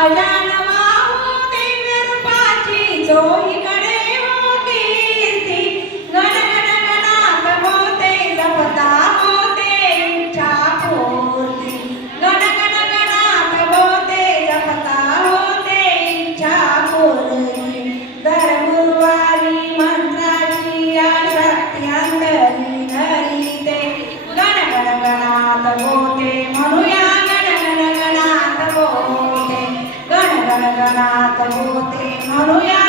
ભજનમાં હું દિવ્ય રૂપાથી જોઈ Aleluya.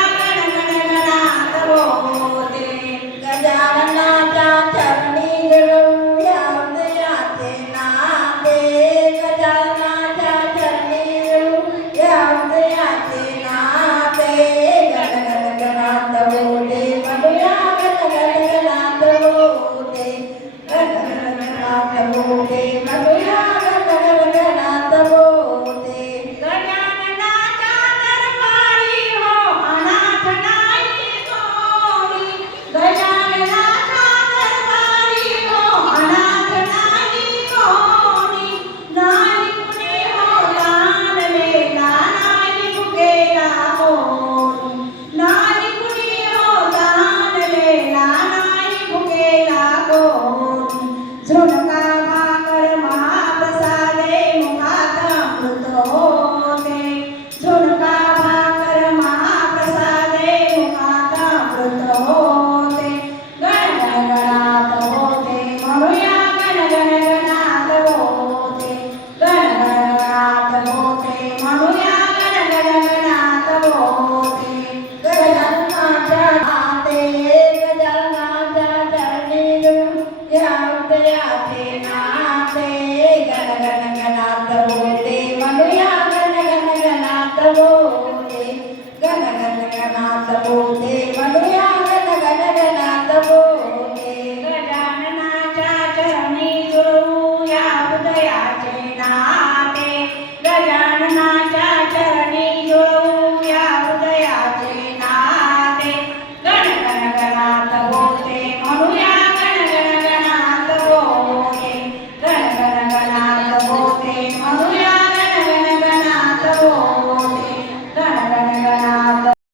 Pero la मंदिराचे नाते गण गण गणात बोलते म्हणूया गण गण गणात बोलते गण गण गणात बोलते